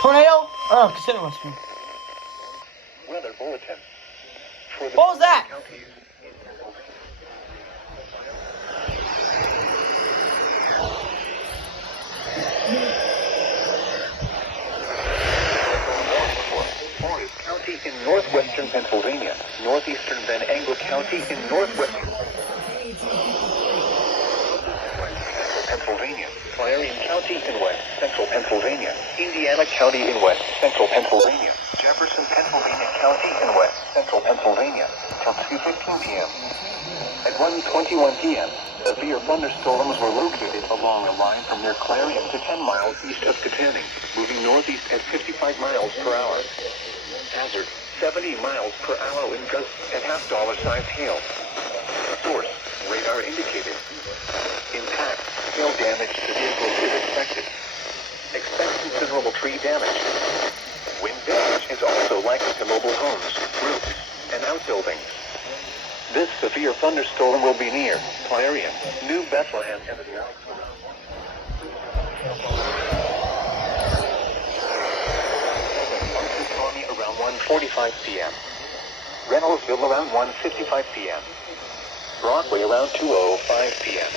Tornado? Oh, consider must be. Weather bulletin. For the What was that? counties Forest County in northwestern Pennsylvania, northeastern Van Anglo County in northwestern Pennsylvania, Clarion County in west central Pennsylvania, Indiana County in west central Pennsylvania, Jefferson, Pennsylvania County in west central Pennsylvania, till 2:15 p.m. At 1:21 p.m., severe thunderstorms were located along a line from near Clarion to 10 miles east of Katanning, moving northeast at 55 miles per hour. Hazard, 70 miles per hour wind gusts at half-dollar size hail. Source, radar indicated. Impact, hail damage to vehicles is expected. Expect considerable tree damage. Wind damage is also likely to mobile homes, roofs, and outbuildings. This severe thunderstorm will be near Clarion, New Bethlehem, and the around 1:45 p.m. Reynoldsville around 1:55 p.m. Broadway around 2:05 p.m.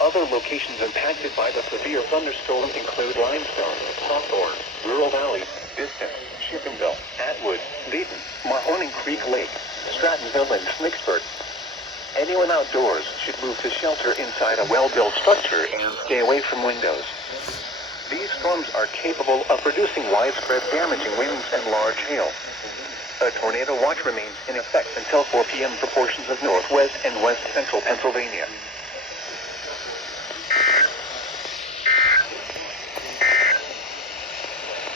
Other locations impacted by the severe thunderstorm include Limestone, Hawthorne, Rural Valley, Distant, Chickenville, Atwood, Dayton, Mahoning Creek Lake, Strattonville, and Snicksburg. Anyone outdoors should move to shelter inside a well-built structure and stay away from windows. These storms are capable of producing widespread damaging winds and large hail. A tornado watch remains in effect until 4 p.m. for portions of northwest and west central Pennsylvania.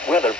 Weather